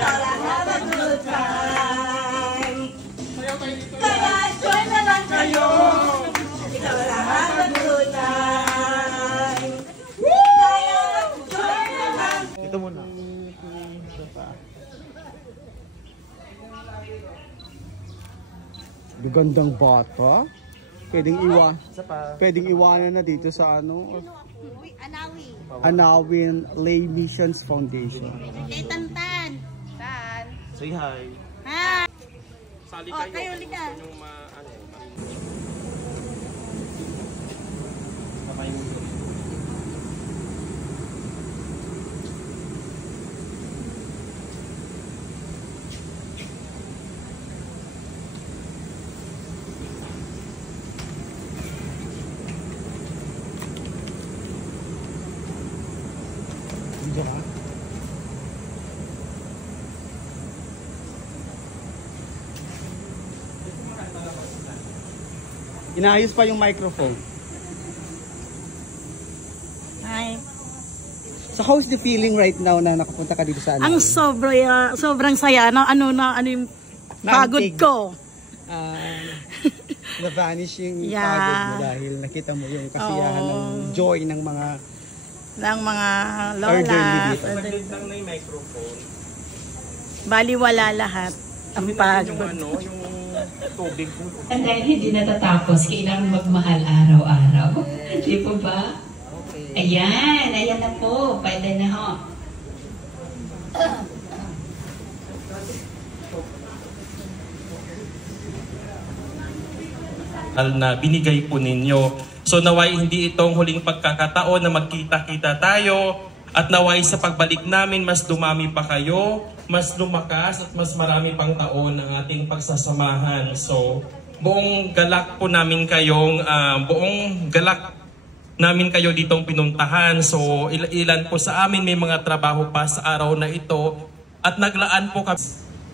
ikaw lang have a good time. Kaya join na lang kayo. Ikaw lang have a good time. Kaya join na lang. Ito muna. Gandang bata. Pwedeng iwanan na dito sa ano? Anawin Lay Missions Foundation. Tantan. Tan. Say hi. Hi. Sali kayo liga. Inaayos pa yung microphone. Hi. So how's the feeling right now na nakapunta ka dito sa ano? Ang sobrang saya. Ano yung pagod ko. Na-vanish yung pagod mo dahil nakita mo yung kasiyahan ng joy ng mga lola. Magdagdag na yung microphone. Baliwala lahat. Ang pagod. Yung tubig mo. At dahil hindi natatapos, kailangan magmahal araw-araw. Di po ba? Okay. Ayan na po. Pwede na ho. Na binigay po ninyo. So naway hindi itong huling pagkakataon na magkita-kita tayo at naway sa pagbalik namin mas dumami pa kayo, mas lumakas at mas marami pang taon ang ating pagsasamahan. So buong galak po namin kayong kayo ditong pinuntahan. So ilan po sa amin may mga trabaho pa sa araw na ito at naglaan po kami.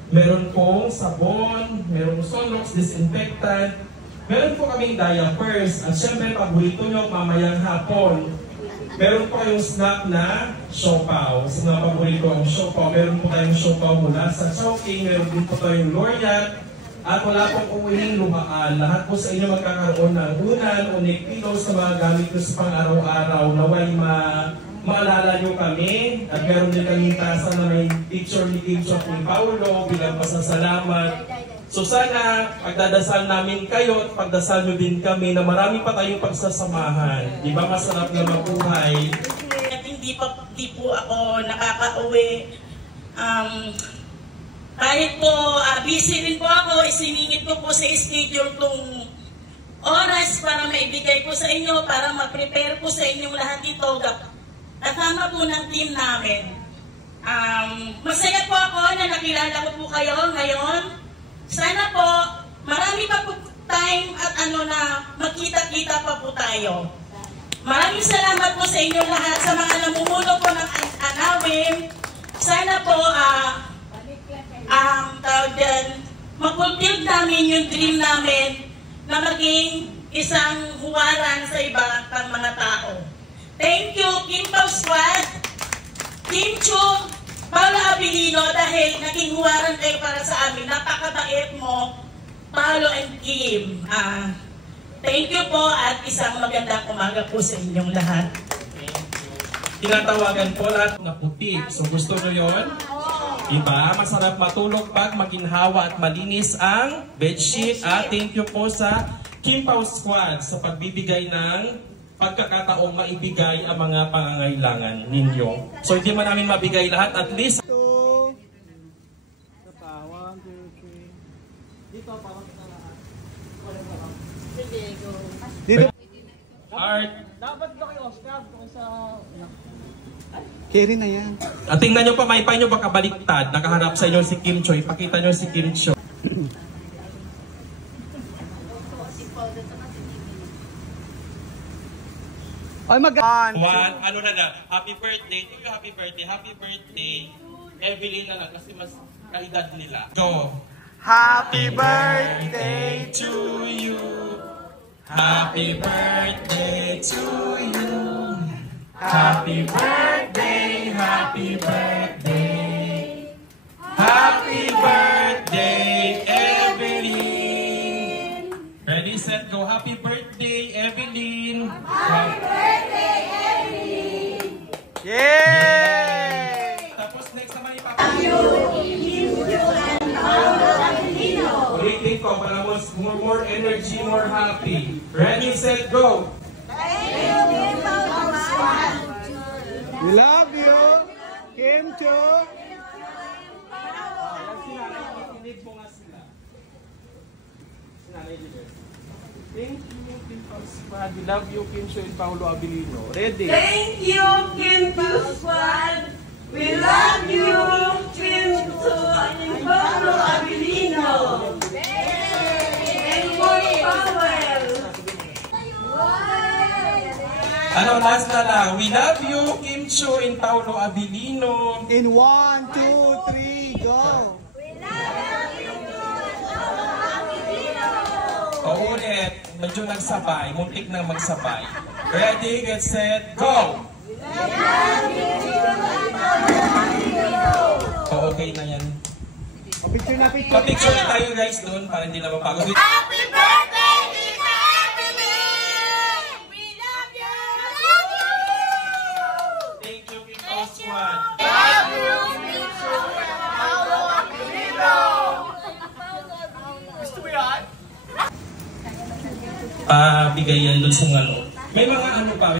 Meron pong sabon, merong Sunrox disinfectant, meron po kaming diapers at syempre paborito nyo mamayang hapon. Meron po kayong snack na siopaw. Sa mga paborito ang siopaw. Meron po kayong siopaw mula sa Chowking. Meron din po kayong Loriat. At wala pong uwing lumaan. Lahat po sa inyo magkakaroon ng unan o neck pillow sa mga gamit ko sa pang-araw-araw. Naway maalala nyo kami. At meron din kaming tasa na may picture ni Paulo bilang pasasalamat. So sana pagdadasal namin kayo at pagdasal nyo din kami na marami pa tayong pagsasamahan. Di ba masarap na mabuhay? At hindi po ako nakaka-uwi. Kahit po busy rin po ako, isiningit ko po sa schedule kong oras para maibigay po sa inyo, para ma-prepare po sa inyong lahat ito. Kasama po ng team namin. Masaya po ako na nakilala ko po kayo ngayon. Sana po, marami pa po time at magkita-kita pa po tayo. Maraming salamat po sa inyong lahat, sa mga namumuno po ng Anawin. Sana po, mag-fulfill namin yung dream namin na maging isang huwaran sa iba pang mga tao. Thank you, Kim Pao Squad, Kim Chu, Paolo Abilino, dahil naging huwaran kayo para sa amin. Napakabait mo, Paolo and Kim. Thank you po at isang magandang umaga po sa inyong lahat. Tinatawagan po lahat na puti. So gusto nyo yun? Diba? Masarap matulog pag maginhawa at malinis ang bedsheet. At thank you po sa Kim Pao Squad sa pagbibigay ng pagkakataong maibigay ang mga pangangailangan ninyo. So hindi man namin mabigay lahat, at least dito. Art. Dapat ba kayo Oscar sa carry na yan. At tingnan nyo pa, may pa nyo baka baliktad. Nakaharap sa inyo si Kim Choi. Pakita nyo si Kim Choi. Ay, Ano na. Happy birthday. Thank you, happy birthday. Happy birthday. Evelyn na lang kasi mas kalidad nila. Go. Happy birthday to you. Happy birthday to you. Happy birthday, happy birthday. Yay! Tapos next naman Paulo ulitin ko para more energy, more happy. Ready, set, go! We love you, Kim Cho. Thank you, Kim Squad. We love you, Kim Cho and Paulo Abilino. Ready? Thank you, Kim Squad. We love you, Kim and Paulo Abilino. And more power. Ano, last na lang. We love you, Kim Cho and Paulo Abilino. In 1, 2, 3, go! O ulit, medyo nagsabay. Muntik nang magsabay. Ready, get set, go! O okay na yan. Picture na, picture. Pa-picture na tayo guys doon para hindi na mapagod. Happy birthday, Tita Evelyn! We love you! Love you! Thank you, Kim Squad. Love you, Tito and Paulo Abilino! Gusto mo yan? Pabigay yan doon sa ngalo. May mga ano pa.